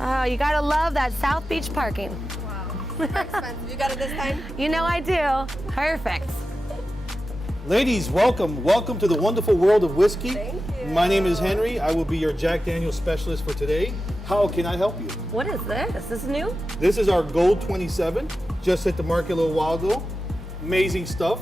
Oh, you gotta love that South Beach parking. Wow. Super expensive. You got it this time? You know I do. Perfect. Ladies, welcome. Welcome to the wonderful world of whiskey. Thank you. My name is Henry. I will be your Jack Daniel's specialist for today. How can I help you? What is this? Is this new? This is our Gold 27. Just hit the market a little while ago. Amazing stuff.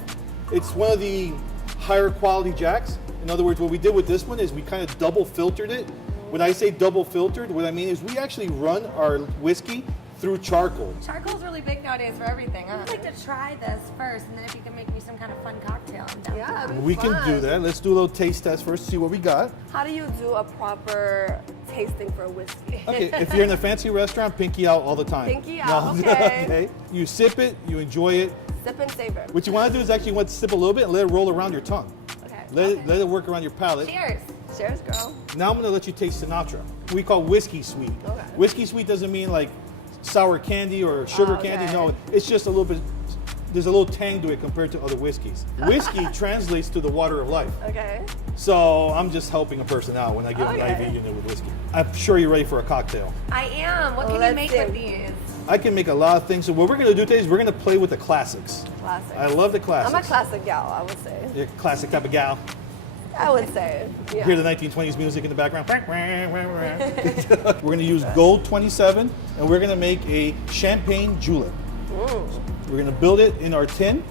It's one of the higher quality Jacks. In other words, what we did with this one is we kind of double filtered it. When I say double filtered, what I mean is we actually run our whiskey through charcoal. Charcoal's really big nowadays for everything, huh? I'd like to try this first, and then if you can make me some kind of fun cocktail, I'm down. Yeah, it'd be We can do fun. that. Let's do a little taste test first, see what we got. How do you do a proper tasting for a whiskey? Okay, if you're in a fancy restaurant, pinky out all the time. Pinky out, okay. Okay. You sip it, you enjoy it. Sip and savor. What you want to do is actually you want to sip a little bit and let it roll around your tongue. Okay. Let it work around your palate. Cheers. Cheers, girl. Now I'm going to let you taste Sinatra. We call whiskey sweet. Okay. Whiskey sweet doesn't mean like sour candy or sugar candy. okay. No, it's just a little bit, there's a little tang to it compared to other whiskeys. Whiskey translates to the water of life. Okay. So I'm just helping a person out when I give an Okay. IV unit with whiskey. I'm sure you're ready for a cocktail. I am. What can Let's you make see. with these? I can make a lot of things. So what we're going to do today is we're going to play with the classics. Classic. I love the classics. I'm a classic gal, I would say. You're a classic type of gal. I would say. Yeah. Hear the 1920s music in the background. We're going to use Gold 27, and we're going to make a champagne julep. We're going to build it in our tin.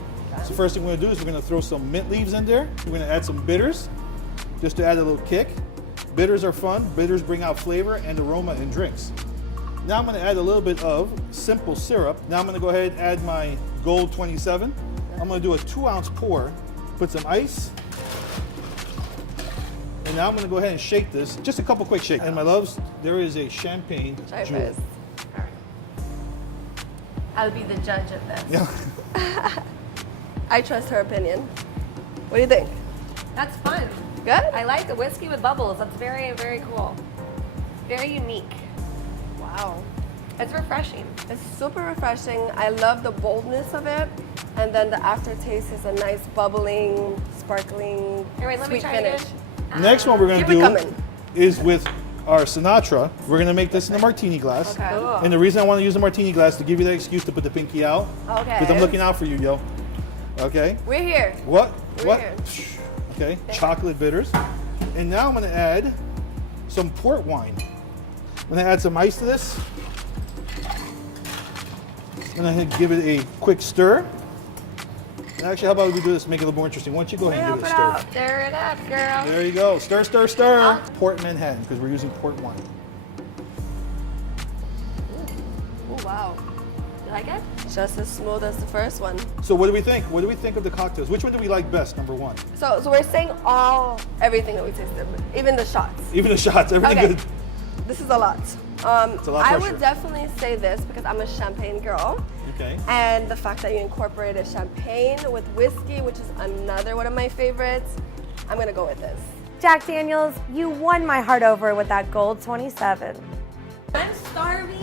So first thing we're going to do is we're going to throw some mint leaves in there. We're going to add some bitters, just to add a little kick. Bitters are fun. Bitters bring out flavor and aroma in drinks. Now I'm going to add a little bit of simple syrup. Now I'm going to go ahead and add my Gold 27. I'm going to do a 2-ounce pour, put some ice, and now I'm going to go ahead and shake this. Just a couple quick shakes. And my loves, there is a champagne Try julep. first. I'll be the judge of this. Yeah. I trust her opinion. What do you think? That's fun. Good? I like the whiskey with bubbles. That's very, very cool. Very unique. Wow. It's refreshing. It's super refreshing. I love the boldness of it. And then the aftertaste is a nice bubbling, sparkling, Here, wait, let me sweet try finish. it Next one we're going Keep to it do coming. is with our Sinatra. We're going to make this in a martini glass. Okay. Cool. And the reason I want to use a martini glass to give you that excuse to put the pinky out. Okay. Because I'm looking out for you, yo. Okay. We're here. What? We're What? here. Okay. Chocolate bitters. And now I'm going to add some port wine. I'm going to add some ice to this. I'm going to give it a quick stir. And actually, how about we do this to make it a little more interesting? Why don't you go ahead and give it a stir? Stir it up, girl. There you go. Stir, stir, stir. Port Manhattan, because we're using port wine. Oh, wow. You like it? Just as smooth as the first one. So what do we think? What do we think of the cocktails? Which one do we like best, number one? So we're saying everything that we tasted, even the shots. Even the shots, everything Okay. good. This is a lot. It's a lot I pressure. would definitely say this because I'm a champagne girl. Okay. And the fact that you incorporated champagne with whiskey, which is another one of my favorites, I'm gonna go with this. Jack Daniels, you won my heart over with that Gold 27. I'm starving.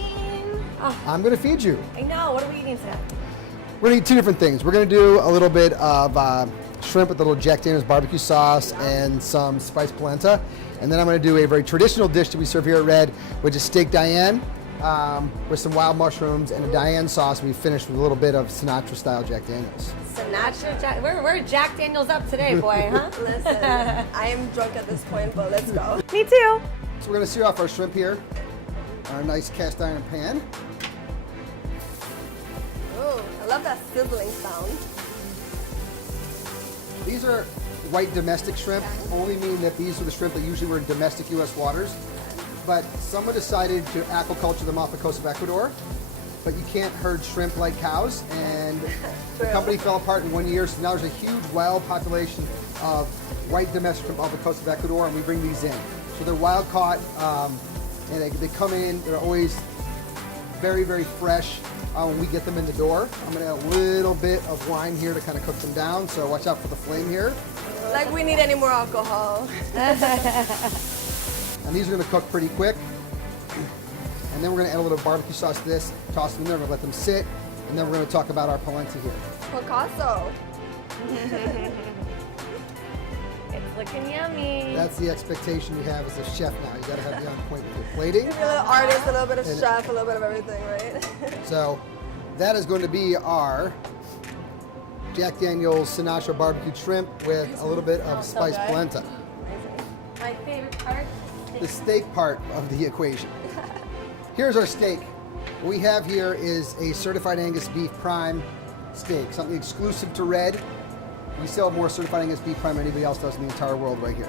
Oh, I'm gonna feed you. I know. What are we eating today? We're gonna eat two different things. We're gonna do a little bit of shrimp with a little Jack Daniel's barbecue sauce and some spiced polenta. And then I'm gonna do a very traditional dish that we serve here at Red, which is steak Diane with some wild mushrooms and a Diane sauce. We finished with a little bit of Sinatra style Jack Daniels. Sinatra Jack. We're Jack Daniels up today, boy, huh? Listen, I am drunk at this point, but let's go. Me too. So we're gonna sear off our shrimp here, our nice cast iron pan. Ooh, I love that sizzling sound. These are white domestic shrimp, only meaning that these are the shrimp that usually were in domestic U.S. waters. But someone decided to aquaculture them off the coast of Ecuador. But you can't herd shrimp like cows, and the company fell apart in 1 year. So now there's a huge wild population of white domestic shrimp off the coast of Ecuador, and we bring these in. So they're wild caught, and they come in. They're always very, very fresh when we get them in the door. I'm gonna add a little bit of wine here to kind of cook them down. So watch out for the flame here. Like we need any more alcohol. And these are gonna cook pretty quick. And then we're gonna add a little barbecue sauce to this, toss them in there, we're gonna let them sit, and then we're gonna talk about our polenta here. Picasso. It's looking yummy. That's the expectation you have as a chef now. You gotta have the on point with your plating. You're a little artist, a little bit of chef, a little bit of everything, right? So that is going to be our Jack Daniel's Sinatra barbecue shrimp with a little bit of spiced polenta. My favorite part. The steak part of the equation. Here's our steak. What we have here is a certified Angus beef prime steak, something exclusive to Red. We sell more certified Angus beef prime than anybody else does in the entire world right here.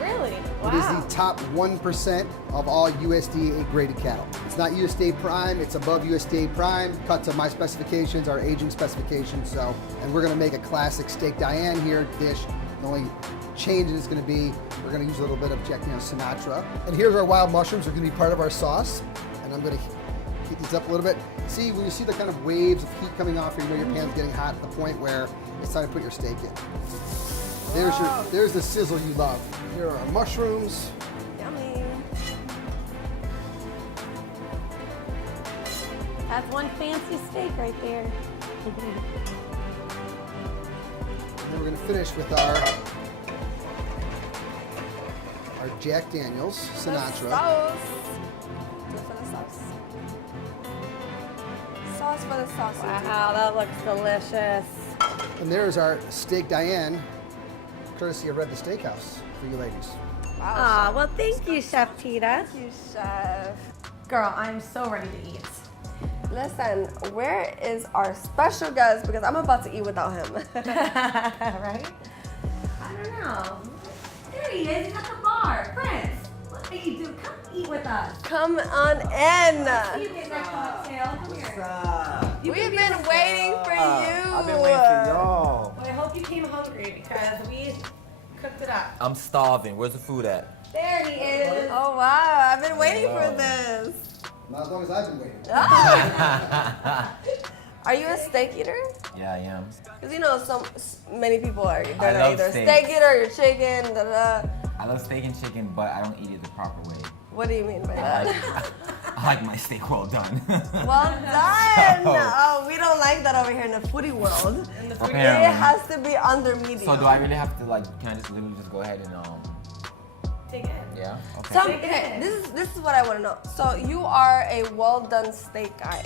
Really? Wow. It is the top 1% of all USDA graded cattle. It's not USDA prime, it's above USDA prime, cut to my specifications, our aging specifications. So, and we're gonna make a classic steak Diane here dish. The only change is gonna be, we're gonna use a little bit of Jack Daniel's Sinatra. And here's our wild mushrooms, they're gonna be part of our sauce. And I'm gonna heat these up a little bit. See, when you see the kind of waves of heat coming off here, you know your pan's getting hot at the point where it's time to put your steak in. There's the sizzle you love. Here are our mushrooms. Yummy. That's one fancy steak right there. And then we're gonna finish with our Jack Daniel's Sinatra. Sauce. For the sauce. Sauce for the sausage. Wow, that looks delicious. And there's our steak Diane, courtesy of Red the Steakhouse for you ladies. Wow. Ah, well, thank you, Chef Tita. Thank you, chef. Girl, I'm so ready to eat. Listen, where is our special guest? Because I'm about to eat without him. Right? I don't know. There he is. He's at the bar. Prince, what are you doing? Come eat with us. Come on in. You get that cocktail. Come here. We've been waiting for you. I've been waiting for y'all. Well, I hope you came hungry because we cooked it up. I'm starving. Where's the food at? There he is. Oh wow, I've been waiting for this. Not as long as I've been waiting. Are you a steak eater? Yeah, I am. Because you know, many people are. I They're not love either steak. steak eater or chicken. Da, da. I love steak and chicken, but I don't eat it the proper way. What do you mean by I that? I like my steak well done. Well done. Oh, we don't like that over here in the foodie world. It Apparently. has to be under medium. So do I really have to can I just literally just go ahead and Take it. yeah? Okay. So, okay, this is what I want to know. So you are a well done steak guy.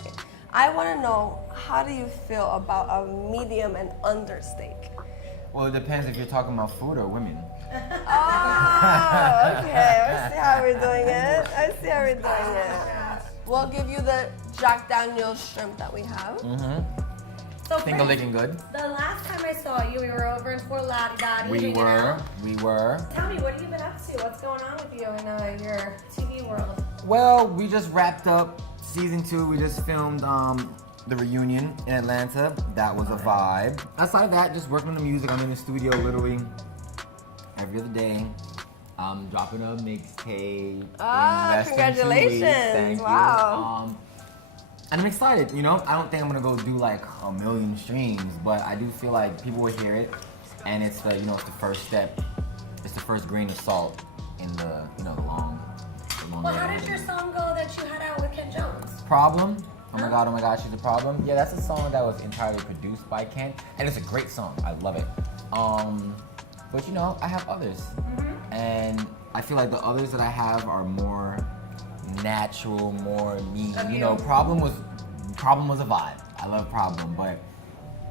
I want to know, how do you feel about a medium and under steak? Well, it depends if you're talking about food or women. Oh, okay. I see how we're doing it. I see how we're doing it. We'll give you the Jack Daniel's shrimp that we have. So Think of looking good. the last time I saw you, we were over in Fort Lauderdale. We were. Tell me, what have you been up to? What's going on with you in your TV world? Well, we just wrapped up season 2. We just filmed the reunion in Atlanta. That was a vibe. Outside of that, just working on the music. I'm in the studio literally every other day. I'm dropping a mixtape. Ah, in less than 2 weeks. congratulations. Thank Wow. you. And I'm excited, you know? I don't think I'm gonna go do like 1 million streams, but I do feel like people will hear it, and it's the, it's the first step. It's the first grain of salt in the, the long Well, road. how did your song go that you had out with Ken Jones? Problem? Oh my god, she's a problem. Yeah, that's a song that was entirely produced by Ken, and it's a great song. I love it. But I have others, and I feel like the others that I have are more natural, more me. Problem was a vibe. I love Problem, but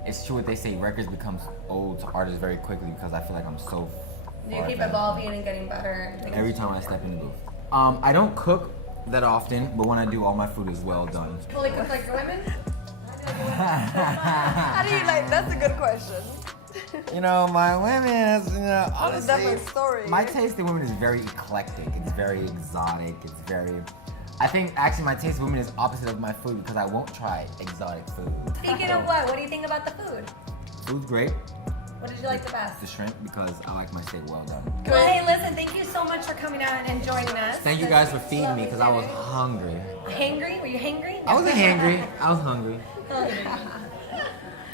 it's true what they say. Records becomes old to artists very quickly because I feel like I'm so. Do you far keep ahead. evolving and getting better? Every time I step in the booth. I don't cook that often, but when I do, all my food is well done. Fully cooked like your women? How do you like? That's a good question. My women, That's a honestly, different story. my taste in women is very eclectic. It's very exotic. I think actually my taste in women is opposite of my food because I won't try exotic food. Speaking of what do you think about the food? Food's great. What did you like the best? The shrimp because I like my steak well done. Well, hey, listen, thank you so much for coming out and joining us. Thank you guys for feeding me because I was hungry. Hangry? Were you hangry? I wasn't hungry. I was hungry. Hungry.